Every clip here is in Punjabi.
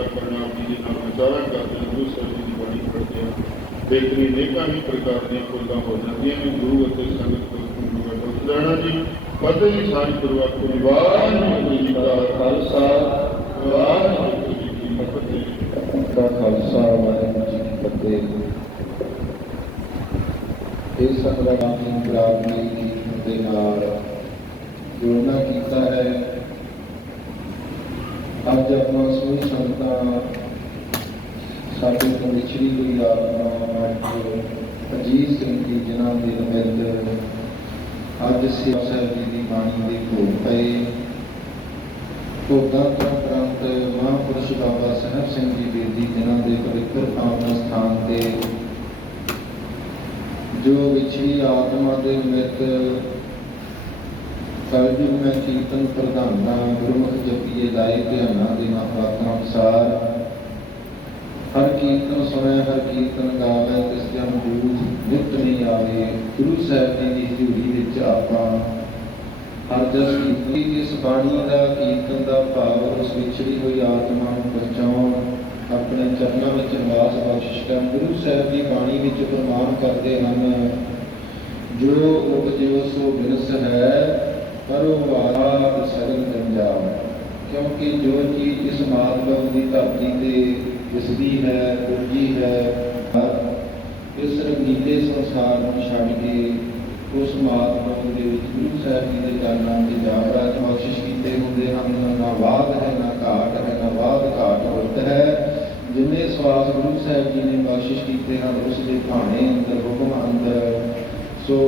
ਕਰਨਾ ਕਿਰਪਾ ਕਰਨਾ ਜੀ ਦੇ ਨਾਲ ਵਿਚਾਰਾ ਕਰਦੇ ਗੁਰੂ ਸਾਹਿਬ ਜੀ ਦੀ ਬਾਣੀ ਪੜ੍ਹਦੇ ਆ ਬੇਕਰੀ ਨੇਕਾਂ ਹੀ ਪ੍ਰਕਾਰ ਦੀਆਂ ਫੁੱਲਾਂ ਹੋ ਜਾਂਦੀਆਂ ਨੇ ਗੁਰੂ ਅਤੇ ਸੰਗਤ ਤੋਂ ਗੁਰੂ ਦਾ ਦੁੱਖ ਲੈਣਾ ਜੀ ਫਤਿਹ ਜੀ ਸਾਰੀ ਪਰਿਵਾਰ ਨੂੰ ਵਾਹਿਗੁਰੂ ਜੀ ਦਾ ਖਾਲਸਾ ਵਾਹਿਗੁਰੂ ਜੀ ਕੀ ਫਤਿਹ ਦਾ ਖਾਲਸਾ ਵਾਹਿਗੁਰੂ ਜੀ ਕੀ ਫਤਿਹ ਇਹ ਸੰਗਰਾਮ ਸਿੰਘ ਬਰਾਦਰੀ ਦੇ ਨਾਲ ਜੁੜਨਾ ਕੀਤਾ ਹੈ ਅੱਜ ਆਪਣਾ ਸੋਈ ਸੰਤਾਂ ਸਾਡੇ ਤੋਂ ਵਿਛੜੀ ਹੋਈ ਆਤਮਾ ਅੱਜ ਅਜੀਤ ਸਿੰਘ ਜੀ, ਜਿਨ੍ਹਾਂ ਦੇ ਨਿਮਿਤ ਅੱਜ ਸੇਵਾ ਸਾਹਿਬ ਜੀ ਦੀ ਬਾਣੀ ਦੇ ਭੋਗ ਪਏ। ਭੋਗਾਂ ਤੋਂ ਉਪਰੰਤ ਮਹਾਂਪੁਰਸ਼ ਬਾਬਾ ਸਾਹਿਬ ਸਿੰਘ ਜੀ ਬੇਦੀ ਜਿਨ੍ਹਾਂ ਦੇ ਪਵਿੱਤਰ ਪਾਵਨ ਸਥਾਨ ਤੇ ਜੋ ਵਿਛੜੀ ਆਤਮਾ ਦੇ ਨਿਮਿਤ ਕਲਯੁਗ ਮੈਂ ਕੀਰਤਨ ਪ੍ਰਧਾਨਾ ਗੁਰਮੁਖ ਜਪੀਏ ਲਾਏ ਧਿਆਨਾਂ ਦੇ ਮਹਾਤਮਾ ਅਨੁਸਾਰ ਹਰ ਕੀਰਤਨ ਸੁਣੇ ਹਰ ਕੀਰਤਨ ਗਾਵੇ ਤਿਸ ਜਨ ਦੂਤ ਨਿਤ ਨਹੀਂ ਆਵੇ, ਗੁਰੂ ਸਾਹਿਬ ਜੀ ਦੀ ਹਜ਼ੂਰੀ ਵਿੱਚ ਆਪਾਂ ਹਰ ਜਸ ਕੀਤੀ ਇਸ ਬਾਣੀ ਦਾ, ਕੀਰਤਨ ਦਾ ਭਾਵ ਉਸ ਵਿਛੜੀ ਹੋਈ ਆਤਮਾ ਨੂੰ ਪਹੁੰਚਾਉਣ, ਆਪਣੇ ਚਰਨਾਂ ਵਿੱਚ ਨਿਵਾਸ ਬਖਸ਼ਿਸ਼ ਕਰਨ। ਗੁਰੂ ਸਾਹਿਬ ਦੀ ਬਾਣੀ ਵਿੱਚ ਪ੍ਰਮਾਣ ਕਰਦੇ ਹਨ, ਜੋ ਉਪਜਿਓ ਸੋ ਪਰ ਉਹ ਪੰਜਾਬ, ਕਿਉਂਕਿ ਜੋ ਚੀਜ਼ ਇਸ ਮਾਤਮ ਦੀ ਧਰਤੀ ਤੇ ਦਿਸਦੀ ਹੈ ਉਪਜੀ ਹੈ ਇਸ ਰੰਗੀਲੇ ਸੰਸਾਰ ਨੂੰ ਛੱਡ ਕੇ ਉਸ ਮਾਤਮ ਦੇ ਵਿੱਚ ਗੁਰੂ ਸਾਹਿਬ ਜੀ ਦੇ ਚਰਨਾਂ ਦੀ ਜਾਵੜਾ ਬਖਸ਼ਿਸ਼ ਕੀਤੇ ਹੁੰਦੇ ਹਨ। ਨਾ ਵਾਦ ਹੈ, ਨਾ ਘਾਟ ਹੈ, ਨਾ ਵਾਦ ਘਾਟ ਹੋਤ ਹੈ। ਜਿੰਨੇ ਸਵਾਸ ਗੁਰੂ ਸਾਹਿਬ ਜੀ ਨੇ ਬਖਸ਼ਿਸ਼ ਕੀਤੇ ਹਨ, ਉਸ ਦੇ ਭਾਣੇ ਅੰਦਰ, ਹੁਕਮ ਅੰਦਰ, ਸੋ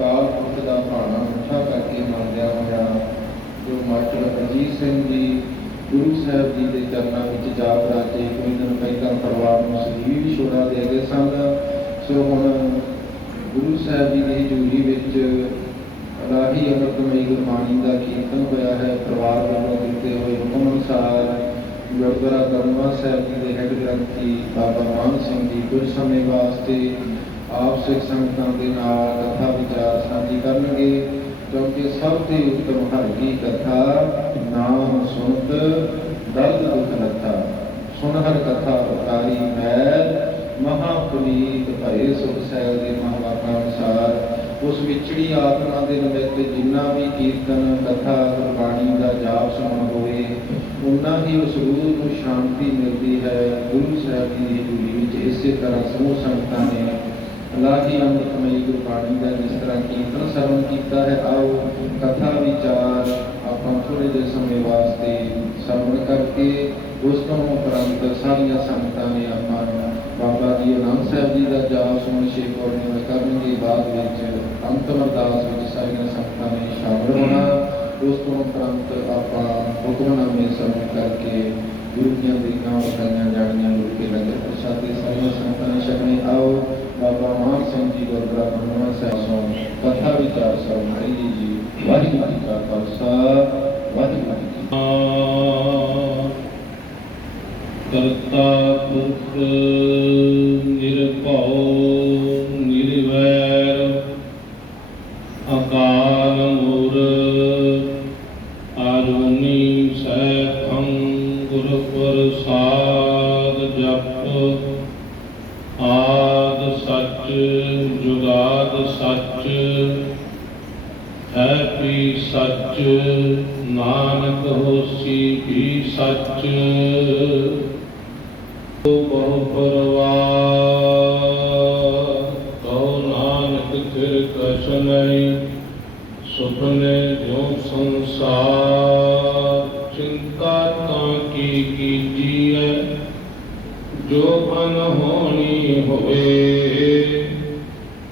ਅਕਾਲ ਪੁਰਖ ਦਾ ਭਾਣਾ ਉੱਠਾ ਕਰਕੇ ਮੰਨਦਿਆ ਹੋਇਆ ਜੋ ਮਾਸਟਰ ਅਜੀਤ ਸਿੰਘ ਜੀ ਗੁਰੂ ਸਾਹਿਬ ਜੀ ਦੇ ਚਰਨਾਂ ਵਿੱਚ ਜਾਪ ਬਰਾਜੇ ਕੋਈ ਦਿਨ ਪਹਿਲਾਂ ਪਰਿਵਾਰ ਨੂੰ ਸਦੀਵੀ ਵਿਛੋੜਾ ਦੇ ਗਏ ਸਨ, ਸੋ ਹੁਣ ਗੁਰੂ ਸਾਹਿਬ ਜੀ ਦੀ ਹਜ਼ੂਰੀ ਵਿੱਚ ਰਾਹੀ ਅਮਰਤਮਈ ਗੁਰਬਾਣੀ ਦਾ ਕੀਰਤਨ ਹੋਇਆ ਹੈ। ਪਰਿਵਾਰ ਵੱਲੋਂ ਦਿੱਤੇ ਹੋਏ ਹੁਕਮ ਅਨੁਸਾਰ ਗੁਰਦੁਆਰਾ ਦਮਵਾ ਸਾਹਿਬ ਜੀ ਦੇ ਹੈਡ ਗ੍ਰੰਥੀ ਬਾਬਾ ਮਾਨ ਸਿੰਘ ਜੀ ਕੁਝ ਸਮੇਂ ਵਾਸਤੇ ਆਪ ਸਿੱਖ ਸੰਗਤਾਂ ਦੇ ਨਾਲ ਕਥਾ ਵਿਚਾਰ ਸਾਂਝੀ ਕਰਨਗੇ, ਕਿਉਂਕਿ ਸਭ ਤੋਂ ਉੱਤਮ ਹਰ ਕੀ ਕਥਾ ਨਾਮ ਸੁਣਤ ਦਰਦ ਦੁਖ ਲੱਥਾ ਸੁਣ ਹਰ ਕਥਾ ਉਤਾਰੀ ਮੈਲ ਮਹਾ ਪੁਨੀਤ ਭਏ ਸੁਖ ਸੈਲ ਦੇ ਮਹਾਵਾਕਾਂ ਅਨੁਸਾਰ। ਉਸ ਵਿਛੜੀ ਆਤਮਾ ਦੇ ਨਿਮਿਤ ਜਿੰਨਾ ਵੀ ਕੀਰਤਨ, ਕਥਾ ਗੁਰਬਾਣੀ ਦਾ ਜਾਪ ਸੁਣ ਹੋਵੇ ਉਨਾ ਹੀ ਉਸ ਰੂਹ ਨੂੰ ਸ਼ਾਂਤੀ ਮਿਲਦੀ ਹੈ। ਗੁਰੂ ਸਾਹਿਬ ਜੀ ਦੀ ਹਜ਼ੂਰੀ ਵਿੱਚ ਇਸੇ ਤਰ੍ਹਾਂ ਸਮੂਹ ਸੰਗਤਾਂ ਨੇ ਅਲਾਹੀ ਅੰਮ੍ਰਿਤਮਈ ਗੁਰਬਾਣੀ ਦਾ ਜਿਸ ਤਰ੍ਹਾਂ ਕੀਰਤਨ ਸਰਵਣ ਕੀਤਾ ਹੈ, ਆਓ ਕਥਾ ਵਿਚਾਰ ਆਪਾਂ ਥੋੜੇ ਜਿਹੇ ਸਮੇਂ ਵਾਸਤੇ ਸਰਵਣ ਕਰਕੇ ਉਸ ਤੋਂ ਉਪਰੰਤ ਸਾਰੀਆਂ ਸੰਗਤਾਂ ਨੇ ਆਪਾਂ ਬਾਬਾ ਜੀ ਅਨੰਦ ਸਾਹਿਬ ਜੀ ਦਾ ਜਾਪ ਸੁਣ ਛੇ ਪੌੜੀਆਂ ਕਰਨਗੇ ਬਾਅਦ ਵਿੱਚ ਅੰਤਮ ਅਰਦਾਸ ਵਿੱਚ ਸਾਰੀਆਂ ਸੰਗਤਾਂ ਨੇ ਸ਼ਾਮਲ ਹੋਣਾ। ਉਸ ਤੋਂ ਉਪਰੰਤ ਆਪਾਂ ਹੁਕਮਨਾਮੇ ਸਰਵਣ ਕਰਕੇ ਗੁਰੂ ਦੀਆਂ ਦੀਕਾਂ ਵਖਾਈਆਂ ਜਾਣੀਆਂ, ਗੁਰੂ ਕੇ ਲੰਗਰ ਪ੍ਰਸ਼ਾਦੇ ਸਾਰੀਆਂ ਸੰਗਤਾਂ ਨੇ ਛਕਣੇ। ਆਓ ਬਾਬਾ ਮਾਨ ਸਿੰਘ ਜੀ ਗੁਰਦੁਆਰਾ ਬਨਵਾ ਸਾਹਿਬ ਤੋਂ ਕਥਾ ਵਿਚਾਰ ਸਰਵਣ ਕਰੀਏ ਜੀ ਵਾਹਿਗੁਰੂ ਜੀ ਕਾ ਖਾਲਸਾ ਵਾਹਿਗੁਰੂ ਜੀ ਕੀ ਫਤਿਹ। ਕਰਤਾ ਪੁਰਖ ਨਿਰਭਉ ਜੋ ਸੰਸਾਰ ਚਿੰਤਾ ਤਾਂ ਕੀ ਕੀਜੀਐ ਜੋ ਬਨ ਹੋਣੀ ਹੋਵੇ,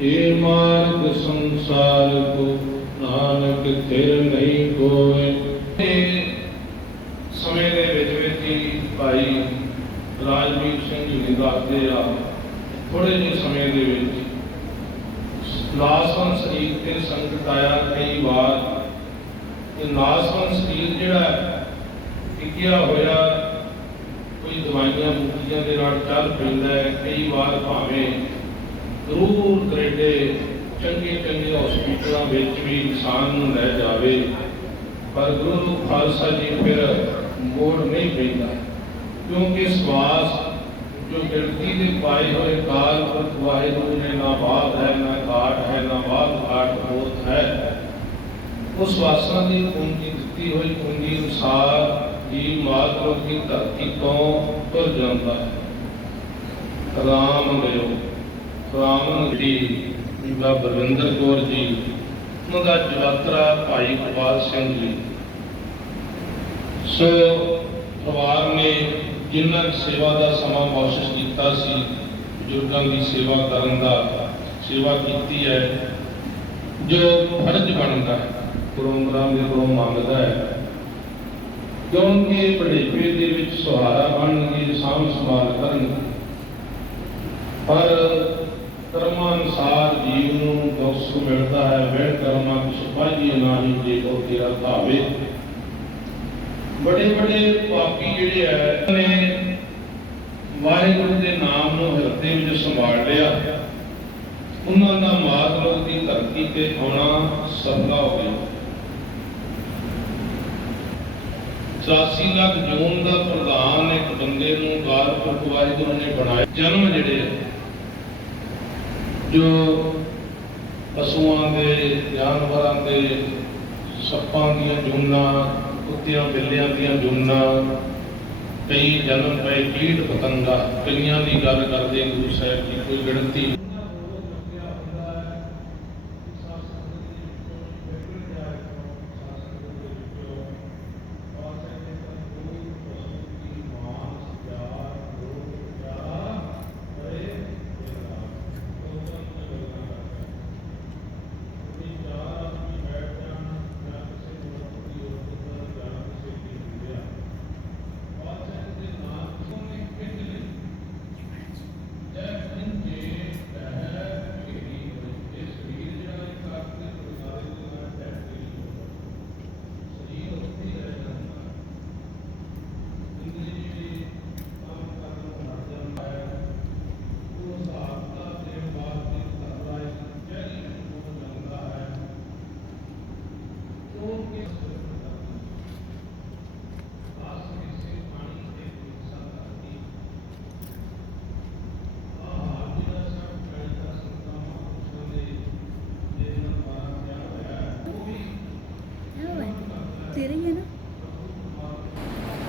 ਇਹ ਮਾਰਗ ਸੰਸਾਰ ਕੋ ਨਾਨਕ ਥਿਰ ਨਹੀਂ ਕੋਏ। ਸਮੇਂ ਦੇ ਵਿੱਚ ਵਿੱਚ ਹੀ ਭਾਈ ਰਾਜਵੀਰ ਸਿੰਘ ਜੀ ਨੇ ਦੱਸਦੇ ਆ ਥੋੜੇ ਜਿਹੇ ਸਮੇਂ ਦੇ ਵਿੱਚ ਨਾਸਵਨ ਸਰੀਰ ਤੇ ਸੰਕਟ ਆਇਆ, ਕਈ ਵਾਰ ਇਹ ਨਾਸਵਨ ਸਰੀਰ ਜਿਹੜਾ ਟਿਕਿਆ ਹੋਇਆ, ਕੋਈ ਦਵਾਈਆਂ ਬੂਟੀਆਂ ਦੇ ਨਾਲ ਚੱਲ ਪੈਂਦਾ ਹੈ, ਕਈ ਵਾਰ ਭਾਵੇਂ ਦੂਰ ਦਰੇਡੇ ਚੰਗੇ ਚੰਗੇ ਹਸਪੀਟਲਾਂ ਵਿੱਚ ਵੀ ਇਨਸਾਨ ਨੂੰ ਲੈ ਜਾਵੇ, ਪਰ ਗੁਰੂ ਖਾਲਸਾ ਜੀ ਫਿਰ ਮੋੜ ਨਹੀਂ ਪੈਂਦਾ। ਕਿਉਂਕਿ ਸਵਾਸ ਜੋ ਗਿਣਤੀ ਦੇ ਪਾਏ ਹੋਏ ਕਾਲ ਪੁਰਖ ਵਾਹਿਗੁਰੂ ਨੇ, ਨਾ ਬਾਦ ਹੈ, ਨਾ ਘਾਟ ਹੈ, ਨਾ ਬਾਦ ਘਾਟ ਹੋਤ ਹੈ ਉਸ ਵਾਸਨਾ ਦੀ ਪੂੰਜੀ ਦਿੱਤੀ ਹੋਈ ਪੂੰਜੀ ਅਨੁਸਾਰ ਜੀ ਮਾਤਰ ਦੀ ਧਰਤੀ ਤੋਂ ਤੁਰ ਜਾਂਦਾ ਹੈ। ਰਾਮ ਲਿਓ ਰਾਮ ਜੀ ਬੀਬਾ ਬਲਵਿੰਦਰ ਕੌਰ ਜੀ ਉਹਨਾਂ ਦਾ ਜਵਾਤਰਾ ਭਾਈ ਗੋਪਾਲ ਸਿੰਘ ਜੀ। ਸੋ ਪਰਿਵਾਰ ਨੇ ਜਿੰਨਾ ਸੇਵਾ ਦਾ ਸਮਾਂ ਕੋਸ਼ਿਸ਼ ਕੀਤਾ ਸੀ, ਬਜ਼ੁਰਗਾਂ ਦੀ ਸੇਵਾ ਕਰਨ ਦਾ, ਸੇਵਾ ਕੀਤੀ ਹੈ, ਜੋ ਫਰਜ਼ ਬਣਦਾ ਹੈ। ਪ੍ਰੋਗਰਾਮ ਦੇ ਕੋਲੋਂ ਮੰਗਦਾ ਹੈ। ਕਿਉਂਕਿ ਬੜੇਪੇ ਦੇ ਵਿੱਚ ਸੁਹਾਰਾ ਬਣਨਗੇ, ਸਾਂਭ ਸੰਭਾਲ ਕਰਨਗੇ। ਪਰ ਕਰਮਾਂ ਅਨੁਸਾਰ ਜੀਵ ਨੂੰ ਦੁੱਖ ਮਿਲਦਾ ਹੈ ਵਹਿ ਕਰਮਾਂ ਦੀ ਸੁਭਾਜੀ ਨਾਹੀ ਜੇ ਕੋ ਤੇਰਾ ਭਾਵੇ। ਬੜੇ ਬੜੇ ਪਾਪੀ ਜਿਹੜੇ ਹੈ ਨੇ ਵਾਹਿਗੁਰੂ ਦੇ ਨਾਮ ਨੂੰ ਹਿਰਦੇ ਵਿੱਚ ਸੰਭਾਲ ਲਿਆ। ਉਹਨਾਂ ਦਾ ਮਾਤ ਲੋਕ ਦੀ ਧਰਤੀ ਤੇ ਆਉਣਾ ਸਫਲਾ ਹੋ ਗਿਆ। 84 ਲੱਖ ਜੂਨ ਦਾ ਪ੍ਰਧਾਨ ਇੱਕ ਬੰਦੇ ਨੂੰ ਗਾਰਪੁਰਖ ਵਾਹਿਗੁਰੂ ਨੇ ਬਣਾਇਆ ਜਨਮ ਜਿਹੜੇ ਜੋ ਪਸ਼ੂਆਂ ਦੇ, ਜਾਨਵਰਾਂ ਦੇ, ਸੱਪਾਂ ਦੀਆਂ ਜੂਨਾਂ, ਕੁੱਤਿਆਂ, ਬਿੱਲਿਆਂ ਦੀਆਂ ਜੂਨਾਂ, ਕਈ ਜਨਮ ਪਏ ਕੀਟ ਪਤੰਗਾ, ਕਈਆਂ ਦੀ ਗੱਲ ਕਰਦੇ ਗੁਰੂ ਸਾਹਿਬ ਦੀ ਕੋਈ ਗਿਣਤੀ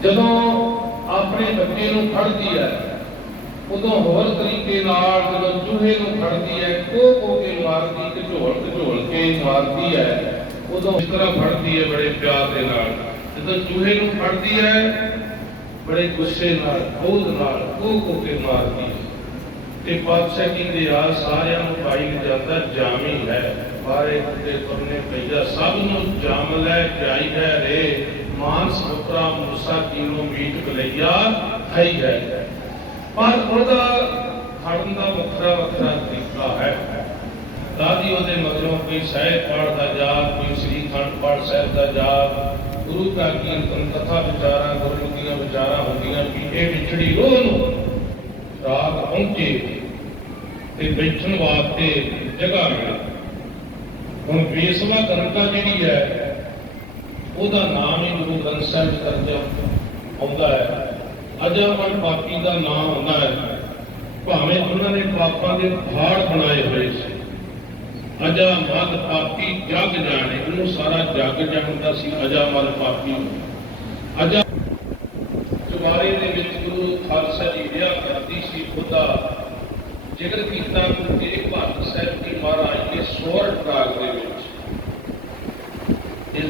ਜਦੋਂ ਆਪਣੇ ਬੱਚੇ ਨੂੰ ਫੜਦੀ ਹੈ, ਉਦੋਂ ਹੋਰ ਤਰੀਕੇ ਨਾਲ ਜਦੋਂ ਚੂਹੇ ਨੂੰ ਫੜਦੀ ਹੈ ਕੋ ਕੋ ਕੇ ਮਾਰਦੀ ਤੇ ਝੋਲ ਝੋਲ ਕੇ ਮਾਰਦੀ ਹੈ, ਉਦੋਂ ਇਸ ਤਰ੍ਹਾਂ ਫੜਦੀ ਹੈ ਬੜੇ ਪਿਆਰ ਦੇ ਨਾਲ। ਜਦੋਂ ਚੂਹੇ ਨੂੰ ਫੜਦੀ ਹੈ, ਬੜੇ ਗੁੱਸੇ ਨਾਲ ਕ੍ਰੋਧ ਨਾਲ ਕੋ ਕੋ ਕੇ ਮਾਰਦੀ ਹੈ। ਤੇ ਪਾਤਸ਼ਾਹ ਜੀ ਆ ਸਾਰਿਆਂ ਨੂੰ ਪਾਈ ਜਾਂਦਾ ਜਾਮੀ ਹੈ ਬਾਰੇ ਦੇ ਕਰਨੇ ਪਈਆ ਸਭ ਨੂੰ ਜਾਮ ਲੈ ਜਾਈ ਹੈ ਰੇ। ਮਾਨਸ ਮੁਕਰਾ ਮੂਸਾ ਕੀਨੋ ਮੀਟ ਕਲਈਆ ਹੈ ਹੈ। ਪਰ ਉਹਦਾ ਖੜਨ ਦਾ ਵੱਖਰਾ ਵੱਖਰਾ ਤਰੀਕਾ ਹੈ। ਦਾਦੀ ਉਹਦੇ ਮਗਰੋਂ ਕੋਈ ਸਹਿਜ ਪਾਠ ਦਾ ਜਾਪ, ਕੋਈ ਸ੍ਰੀ ਖੰਡ ਪਾਠ ਸਾਹਿਬ ਦਾ ਜਾਪ, ਗੁਰੂ ਦਾ ਕੀਰਤਨ ਕਥਾ ਵਿਚਾਰਾਂ ਗੁਰਮੁਖੀ ਦੀਆਂ ਵਿਚਾਰਾਂ ਹੁੰਦੀਆਂ ਵੀ ਇਹ ਵਿਛੜੀ ਰੋਹ ਨੂੰ ਰਾਤ ਪਹੁੰਚੇ ਤੇ ਬੈਠਣ ਵਾਸਤੇ ਜਗ੍ਹਾ ਮਿਲੇ। ਹੁਣ ਬੇਸਵਾ ਗਣਤਾ ਜਿਹੜੀ ਹੈ ਉਹਦਾ ਨਾਮ ਹੀ ਗੁਰੂ ਗ੍ਰੰਥ ਸਾਹਿਬ ਚ ਆਉਂਦਾ ਹੈ। ਅਜਾਮਨ ਪਾਪੀ ਦਾ ਨਾਮ ਆਉਂਦਾ ਹੈ। ਭਾਵੇਂ ਉਹਨਾਂ ਨੇ ਪਾਪਾਂ ਦੇ ਪਹਾੜ ਬਣਾਏ ਹੋਏ ਸੀ। ਅਜਾਮਨ ਪਾਪੀ ਜਗ ਜਾਣੇ, ਉਹਨੂੰ ਸਾਰਾ ਜਗ ਜਾਣਦਾ ਸੀ ਅਜਾਮਨ ਪਾਪੀ ਅਜਾ ਚੁਬਾਰੇ ਦੇ ਵਿੱਚ ਗੁਰੂ ਖਾਲਸਾ ਜੀ ਵਿਆਹ ਕਰਦੀ ਸੀ ਖੁਦਾ ਜ਼ਿਕਰ ਕੀਤਾ ਗੁਰੂ ਤੇਗ ਬਹਾਦਰ ਸਾਹਿਬ ਦੀ ਮਹਾਰਾਜ ਦੇ ਸੋਰ ਰਾਗ ਦੇ ਵਿੱਚ।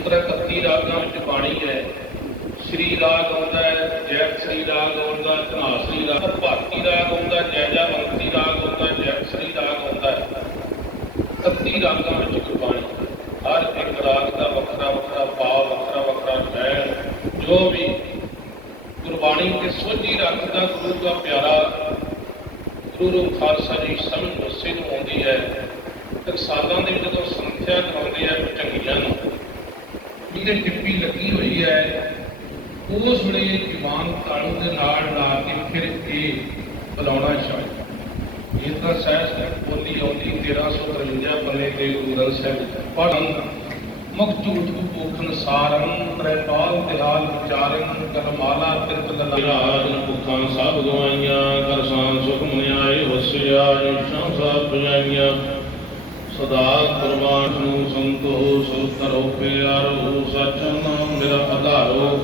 ਤਰ੍ਹਾਂ 31 ਰਾਗਾਂ ਵਿੱਚ ਬਾਣੀ ਹੈ। ਸ਼੍ਰੀ ਰਾਗ ਆਉਂਦਾ ਹੈ, ਜੈ ਸ਼੍ਰੀ ਰਾਗ ਆਉਂਦਾ, ਧਨਾ ਸ਼੍ਰੀ ਰਾਗ ਭਾਰਤੀ ਰਾਗ ਆਉਂਦਾ, ਜੈ ਜੈ ਮੰਤਰੀ ਰਾਗ ਆਉਂਦਾ, ਜੈ ਸ਼੍ਰੀ ਰਾਗ ਆਉਂਦਾ ਹੈ। 31 ਰਾਗਾਂ ਵਿੱਚ ਗੁਰਬਾਣੀ ਹਰ ਇੱਕ ਰਾਗ ਦਾ ਵੱਖਰਾ ਵੱਖਰਾ ਭਾਵ, ਵੱਖਰਾ ਵੱਖਰਾ ਮੈਂ ਜੋ ਵੀ ਗੁਰਬਾਣੀ ਤੇ ਸੋਝੀ ਰੱਖਦਾ ਗੁਰੂ ਦਾ ਪਿਆਰਾ, ਗੁਰੂ ਖਾਲਸਾ ਜੀ ਸਮਝ ਉਸੇ ਨੂੰ ਆਉਂਦੀ ਹੈ। ਟਕਸਾਲਾਂ ਦੇ ਜਦੋਂ ਸੰਥਿਆ ਕਰਾਉਂਦੇ ਆ, ਚੰਗੀਆਂ ਨੂੰ ਜਿਹਦੇ ਟਿੱਪੀ ਲੱਗੀ ਹੋਈ ਹੈ। ਉਸ ਵੇਲੇ ਦੀਵਾਨ ਤਾਲੂ ਦੇ ਨਾਲ ਲਾ ਕੇ ਫਿਰ ਇਹ ਬੁਲਾਉਣਾ ਚਾਹੀਦਾ। ਜਿਸ ਤਰ੍ਹਾਂ ਸਹਿਜ ਬੋਲੀ ਆਉਂਦੀ 1353 ਪੰਨੇ ਤੇ ਗੁਰੂ ਸਾਹਿਬ ਪੜਨ ਮੁਖ ਝੂਠ ਭੂਖਨ ਸਾਰਨ ਤ੍ਰੈਪਾਲ ਤਿਹਾਲ ਵਿਚਾਰਨ, ਕਰਮਾਲਾ ਤਿਰਤ ਲਲਾਜਨ ਭੁੱਖਾਂ ਸਭ ਗਵਾਈਆਂ ਕਰ ਸਾਨ ਸੁਖ ਮਨਿਆਏ ਵਸਿਆ ਜਿਸ਼ਾਂ ਸਭ ਪੁਜਾਈਆਂ। ਸਦਾ ਕੁਰਬਾਨ ਨੂੰ ਸੰਤੋ ਸੁਰ ਪਿਆਰੋ ਸਚ ਨਾਮ ਮੇਰਾ ਆਧਾਰੋ।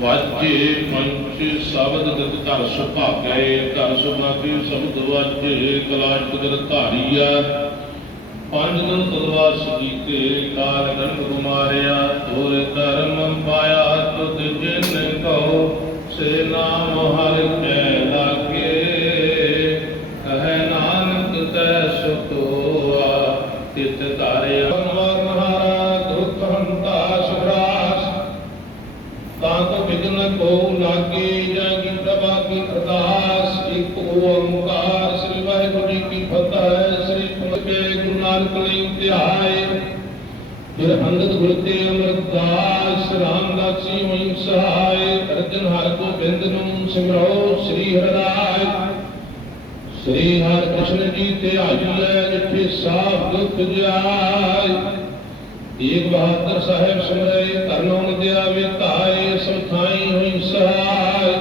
ਵਾਜੇ ਪੰਚ ਸ਼ਬਦ ਦਿਤ ਧਰ ਸੁਭਾਗੈ, ਧਰ ਸੁਭਾਗੇ ਸ਼ਬਦ ਵਾਜੇ ਕਲਾਜ ਕੁਦਰ ਧਾਰੀਆ ਪੰਜ ਦਿਨ ਤਦਵਾਸ ਕੀਤੇ ਕਾਲ ਗੰਢ ਕੁਮਾਰਿਆ ਸਿਮਰੋ, ਸ੍ਰੀ ਹਰਿ ਸ੍ਰੀ ਹਰਿ ਕ੍ਰਿਸ਼ਨ ਜੀ ਤੇ ਆਜੀਐ ਜਿੱਥੇ ਸਾਫ਼ ਦੁਖ ਜਾਏ ਏਕ ਬਹਾਦਰ ਸਾਹਿਬ ਸਿਮਰੇ ਤਰਨੋਂ ਦਿਆ ਵਿਤਾਏ ਸੁਥਾਈ ਹੋਈ ਸਹਾਇ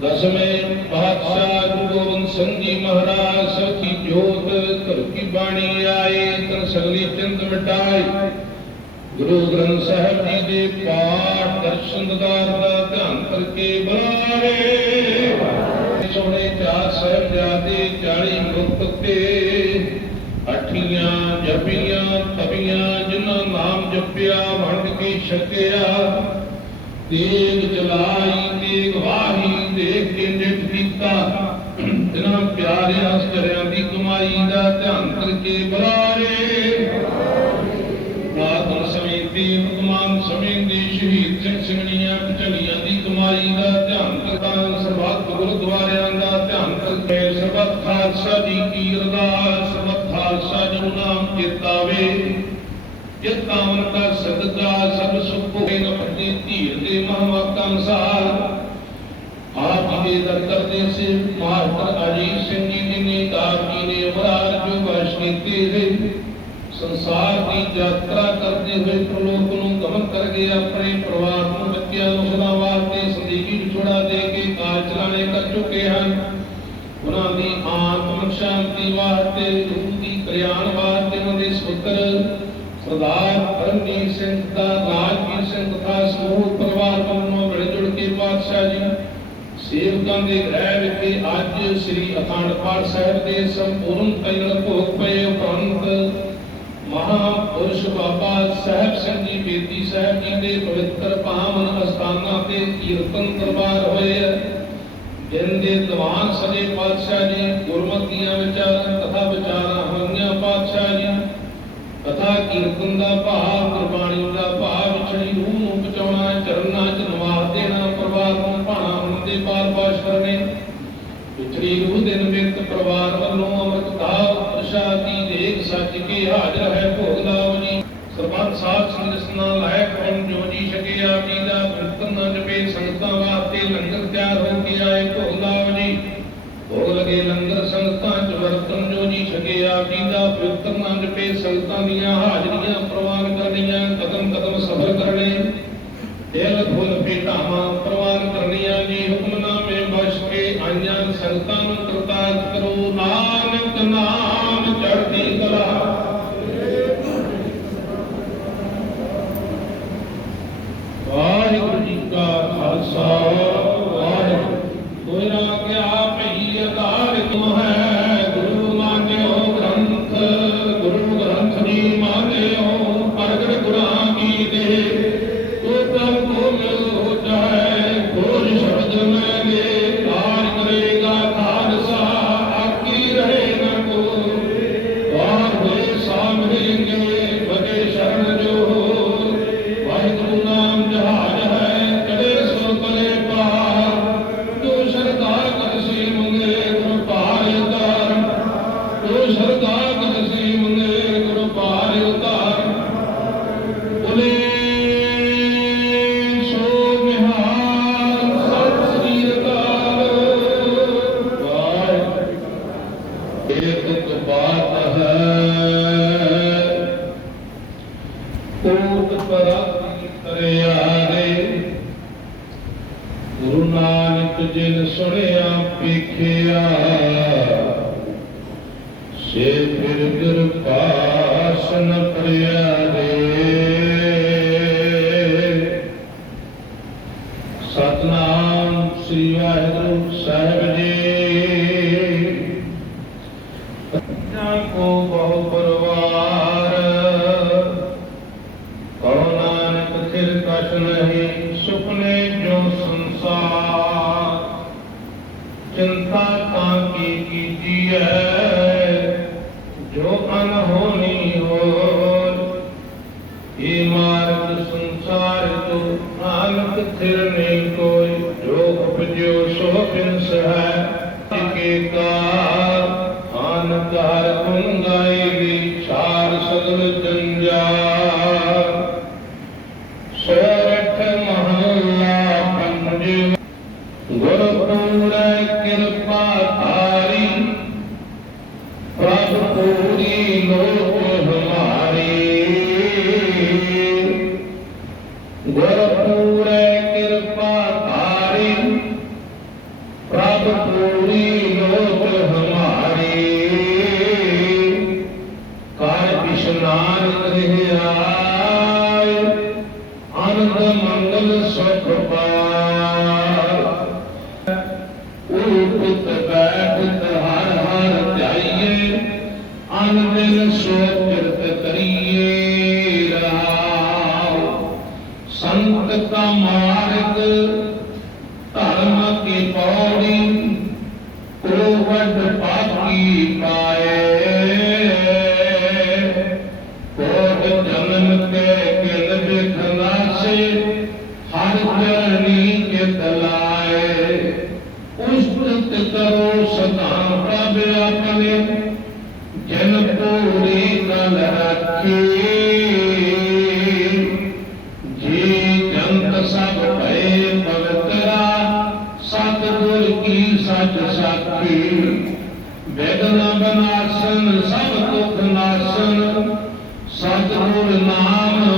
ਦਸਵੇਂ ਪਾਤਸ਼ਾਹ ਗੁਰੂ ਗੋਬਿੰਦ ਸਿੰਘ ਜੀ ਮਹਾਰਾਜ, ਸਖੀ ਜੋਤ ਘਰ ਕੀ ਬਾਣੀ ਆਏ, ਤਨ ਸਗਲੀ ਚਿੰਤ ਮਿਟਾਈ ਗੁਰੂ ਗ੍ਰੰਥ ਸਾਹਿਬ ਜੀ ਦੇ ਪਾਠ ਦਰਸ਼ਨ ਦਦਾਰ ਦਾ ਧਿਆਨ ਕਰਕੇ ਬੁਲਾਰੇ। ਸੋਹਣੇ ਚਾਰ ਸਾਹਿਬ ਜਾਦੇ 40 ਮੁਕਤ ਤੇ ਅਠੀਆਂ ਜਪੀਆਂ, ਤਵੀਆਂ, ਜਿਨ੍ਹਾਂ ਨਾਮ ਜਪਿਆ, ਵੰਡ ਕੇ ਛਕਿਆ। ਤੇਗ ਜਲਾਈ ਤੇਗ ਵਾਹੀ, ਦੇਖ ਕੇ ਨਿਤ ਕੀਤਾ। ਜਿਨ੍ਹਾਂ ਪਿਆਰਿਆਂ ਸਤਰਿਆਂ ਦੀ ਕਮਾਈ ਦਾ ਧਿਆਨ ਕਰਕੇ ਬੁਲਾਰੇ। ਖਾਲਸਾ ਜੀ ਕੀ ਅਰਦਾਸ ਸਰਬੱਤ ਖਾਲਸਾ ਜੀ ਨਾਮ ਚੇਤਾਵੇ। ਚੇਤਾਵਨ ਦਾ ਸਦਕਾ ਸਭ ਸੁਖ ਹੋਏ ਨ ਧੀਰ ਦੇ ਮਹਾਵਾਕਾ ਅਨੁਸਾਰ। ਆਪ ਜੀ ਦੇ ਦਰਦਰ ਦੇ ਸੇ ਮਾਸਟਰ ਅਜੀਤ ਸਿੰਘ ਜੀ ਜੀ ਨੇ ਜੀ ਨੇ ਅਮਰਾਰ ਜੋ ਵਸ਼ ਕੀਤੇ ਹੈ ਸੰਸਾਰ ਦੀ ਯਾਤਰਾ ਕਰਦੇ ਹੋਏ ਪ੍ਰਲੋਕ ਨੂੰ ਗਮਨ ਕਰ ਗਏ, ਆਪਣੇ ਪਰਿਵਾਰ ਨੂੰ ਬੱਚਿਆਂ ਨੂੰ ਸਦਾ ਵਾਸਤੇ ਸੰਦੀਪੀ ਵਿਛੋੜਾ ਦੇ ਕੇ ਕਾਰਜ ਚਲਾਣੇ ਕਰ ਚੁੱਕੇ ਹਨ। ਉਹਨਾਂ ਦੀ ਆਤਮਿਕ ਸ਼ਾਂਤੀ ਵਾਸਤੇ ਰੂਹ ਦੀ ਕਲਿਆਣ ਵਾਸਤੇ ਉਹਨਾਂ ਦੇ ਸੁਪੁੱਤਰ ਸਰਦਾਰ ਪਰਮਜੀਤ ਸਿੰਘ ਦਾ, ਰਾਜਵੀਰ ਸਿੰਘ ਤਥਾ ਸਮੂਹ ਪਰਿਵਾਰ ਵੱਲੋਂ ਮਿਲ ਜੁਲ ਕੇ ਪਾਤਸ਼ਾਹ ਜੀ ਸੇਵਕਾਂ ਦੇ ਗ੍ਰਹਿ ਵਿਖੇ ਅੱਜ ਸ੍ਰੀ ਅਖੰਡ ਪਾਠ ਸਾਹਿਬ ਦੇ ਸੰਪੂਰਨ ਪਹਿਲ ਭੋਗ ਪਏ ਉਪਰੰਤ ਮਹਾਪੁਰਸ਼ ਬਾਬਾ ਸਾਹਿਬ ਸਿੰਘ ਜੀ, ਬੇਦੀ ਸਾਹਿਬ ਜੀ ਦੇ ਪਵਿੱਤਰ ਪਾਵਨ ਅਸਥਾਨਾਂ ਤੇ ਕੀਰਤਨ ਦਰਬਾਰ ਹੋਏ ਜਿਨ ਦੇ ਦੀਵਾਨ ਸਜੇ ਪਾਤਸ਼ਾਹ ਜੀ ਗੁਰਮਤੀਆਂ ਵਿਚਾਰਾਂ ਕਥਾ ਵਿਚਾਰਾਂ ਹੋਈਆਂ ਪਾਤਸ਼ਾਹ ਜੀ ਕਥਾ ਕੀਰਤਨ ਦਾ ਭਾਵ, ਗੁਰਬਾਣੀ ਦਾ ਭਾਵ, ਵਿਛੜੀ ਰੂਹ ਨੂੰ ਪਹੁੰਚਾਉਣਾ, ਚਰਨਾਂ 'ਚ ਨਿਵਾਸ ਦੇਣਾ ਪਰਿਵਾਰ ਨੂੰ ਭਾਣਾ ਹੁੰਦੇ ਪਾਰ ਪਾਸ਼ ਕਰਨੇ। ਵਿਛੜੀ ਰੂਹ ਦੇ ਨਿਮਿਤ ਪਰਿਵਾਰ ਵੱਲੋਂ ਅੰਮ੍ਰਿਤ ਦਾ ਪ੍ਰਸ਼ਾਦ ਦੀ ਦੇਗ ਸੱਜ ਕੇ ਹਾਜ਼ਰ ਹੈ ਭੋਗ ਲਾਓ ਜੀ। ਸਰਬੱਤ ਸਾਧ ਸੰਗਤ ਨਾਲ ਲਾਇਕ ਹੋਣ, ਜੋ ਜੀ ਛਕੇ ਆਪ ਜੀ ਦਾ ਬਿਰਤਨ ਨਾ ਜਪੇ ਸੰਗਤਾਂ ਵਾਸਤੇ ਲੰਗਰ ਤਿਆਰ ਹੋ ਕੇ ਆਏ ਭੋਗ ਲਾਓ ਜੀ ਭੋਗ ਲਗੇ ਲੰਗਰ ਸੰਗਤਾਂ ਚ ਵਰਤਨ ਜੋ ਜੀ ਛਕਿਆ ਆਪ ਪਵਿੱਤਰ ਦਾ ਜਪੇ ਸੰਗਤਾਂ ਦੀਆਂ ਹਾਜ਼ਰੀਆਂ ਪ੍ਰਵਾਨ ਕਰਨੀਆਂ, ਕਦਮ ਕਦਮ ਸਫਰ ਕਰਨੇ, ਦਿਲ ਫੁੱਲ ਭੇਟਾਵਾਂ ਪ੍ਰਵਾਨ ਕਰਨੀਆਂ, ਜੀ ਹੁਕਮਨਾਮੇ ਬਖਸ਼ ਕੇ ਆਈਆਂ ਸੰਗਤਾਂ ಸರದಾರ ਸੋ ਸੰਤ ਸਤਿਗੁਰ ਨਾਮ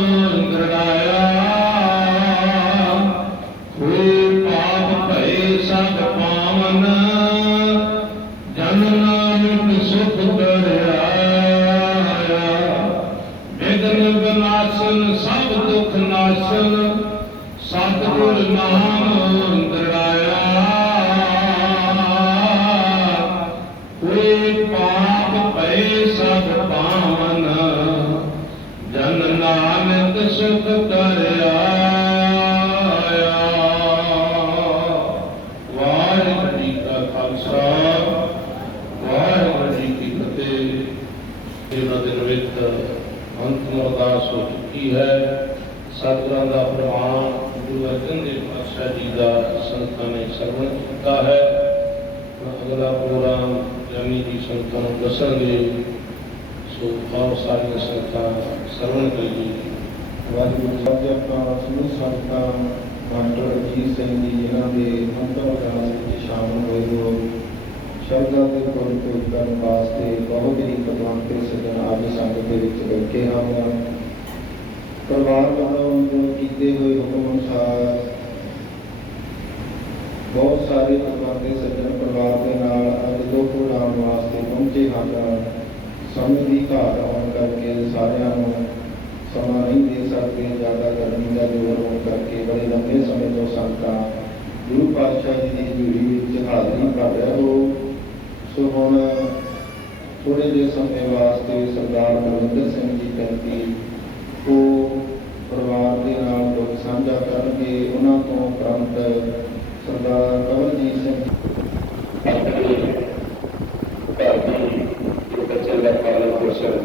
ਅੰਤਮ ਹੋ ਚੁੱਕੀ ਹੈ। ਸਤਿਗੁਰਾਂ ਦਾ ਪ੍ਰਮਾਣ ਗੁਰੂ ਅਰਜਨ ਦੇਵ ਪਾਤਸ਼ਾਹ ਜੀ ਦਾ ਸੰਤਾਂ ਨੇ ਸਰਵਣ ਕੀਤਾ ਹੈ। ਅਗਲਾ ਪ੍ਰੋਗਰਾਮ ਜਾਨੀ ਜੀ ਸੰਤਾਂ ਨੂੰ ਦੱਸਣਗੇ। ਸੋ ਆਓ ਸਾਰੀਆਂ ਸੰਤਾਂ ਸਰਵਣ ਕਰੀਏ। ਵਾਹਿਗੁਰੂ ਸਾਹਿਬ ਜੀ ਆਪਾਂ ਸਮੂਹ ਸੰਗਤਾਂ, ਡਾਕਟਰ ਅਜੀਤ ਸਿੰਘ ਜੀ, ਜਿਨ੍ਹਾਂ ਦੇ ਅੰਤਮ ਅਰਦਾਸ ਵਿੱਚ ਸ਼ਾਮਲ ਹੋਏ ਹੋ ਸ਼ਬਦਾਂ ਦੇ ਗੁਰ ਕਰਨ ਵਾਸਤੇ ਬਹੁਤ ਹੀ ਪਤਵੰਤ ਤੇ ਸਜਣ ਅੱਜ ਸੰਗਤ ਦੇ ਵਿੱਚ ਬੈਠੇ ਹਨ ਪਰਿਵਾਰ ਵੱਲੋਂ ਕੀਤੇ ਹੋਏ ਹੁਕਮ ਅਨੁਸਾਰ ਬਹੁਤ ਸਾਰੇ ਪਤਵੰਤ ਤੇ ਸੱਜਣ ਪਰਿਵਾਰ ਦੇ ਨਾਲ ਅੱਜ ਦੁੱਖ ਉਡਾਉਣ ਵਾਸਤੇ ਪਹੁੰਚੇ ਹਨ। ਸਮੇਂ ਦੀ ਘਾਟ ਆਉਣ ਕਰਕੇ ਸਾਰਿਆਂ ਨੂੰ ਸਮਾਂ ਨਹੀਂ ਦੇ ਸਕਦੇ। ਜ਼ਿਆਦਾ ਗਰਮੀ ਦਾ ਜੋਰ ਹੋਣ ਕਰਕੇ ਬੜੇ ਲੰਬੇ ਸਮੇਂ ਤੋਂ ਸੰਗਤਾਂ ਗੁਰੂ ਪਾਤਸ਼ਾਹ ਜੀ ਦੀ ਹਜ਼ੂਰੀ ਵਿੱਚ ਹਾਜ਼ਰੀ ਭਰ ਰਿਹਾ ਹੋ। ਸੋ ਹੁਣ ਥੋੜੇ ਜਿਹੇ ਸਮੇਂ ਵਾਸਤੇ ਸਰਦਾਰ ਬਲਵਿੰਦਰ ਸਿੰਘ ਜੀ ਪੈਂਤੀ ਉਹ ਪਰਿਵਾਰ ਦੇ ਨਾਲ ਦੁੱਖ ਸਾਂਝਾ ਕਰਨਗੇ, ਉਹਨਾਂ ਤੋਂ ਉਪਰੰਤ ਸਰਦਾਰ ਕਵਲਜੀਤ ਸਿੰਘ ਭਾਰਤੀ ਦਾ ਪਾਲਣ ਪੋਸ਼ਣ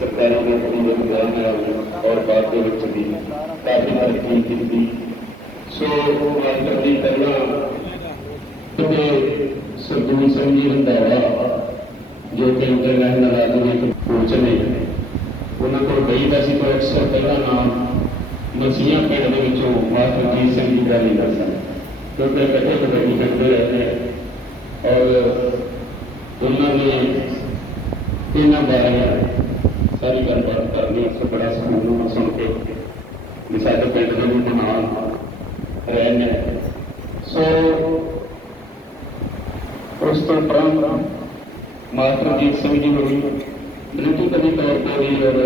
ਸਰਕਾਰੀ ਨੌਕਰੀ ਦੇ ਵਿਗਿਆਨ ਨਾਲ ਔਰ ਬਾਅਦ ਦੇ ਵਿੱਚ ਵੀ ਕਾਫੀ ਤਰੱਕੀ ਕੀਤੀ ਸੋ ਉਹ ਅੱਜ ਕਰਦੀ ਪਹਿਲਾਂ ਤੇ ਸਰਦੂਲ ਸਿੰਘ ਜੀ ਰੰਧਾਵਾ ਜੋ ਕਿ ਇੰਟਰਨੈਸ਼ਨਲ ਆਧੁਨਿਕ ਕੋਚ ਨੇ ਉਹਨਾਂ ਕੋਲ ਗਈ ਦਾ ਸੀ ਪਰ ਅਕਸਰ ਪਹਿਲਾ ਨਾਮ ਮਸੀਆਂ ਪਿੰਡ ਦੇ ਵਿੱਚੋਂ ਮਾਸਟਰ ਸਿੰਘ ਜੀ ਦਾ ਲੀਡਰ ਸੀ। ਕਿਉਂਕਿ ਇਕੱਠੇ ਕਬੱਡੀ ਖੇਡਦੇ ਰਹੇ ਔਰ ਉਹਨਾਂ ਨੇ ਇਹਨਾਂ ਬਾਰੇ ਸਾਰੀ ਗੱਲਬਾਤ ਕਰਨੀ, ਉਸ ਬੜਾ ਸਕੂਨ ਨੂੰ ਸੁਣ ਕੇ ਵੀ ਸਾਡੇ ਪਿੰਡ ਦੇ ਵੀ ਨਾਲ ਰਹੇ ਸੋ ਉਸ ਤੋਂ ਉਪਰੰਤ ਮਾਸਟਰ ਜੀਤ ਸਿੰਘ ਜੀ ਹੋਣੀ ਡਿਊਟੀ ਕਦੀ ਤੌਰ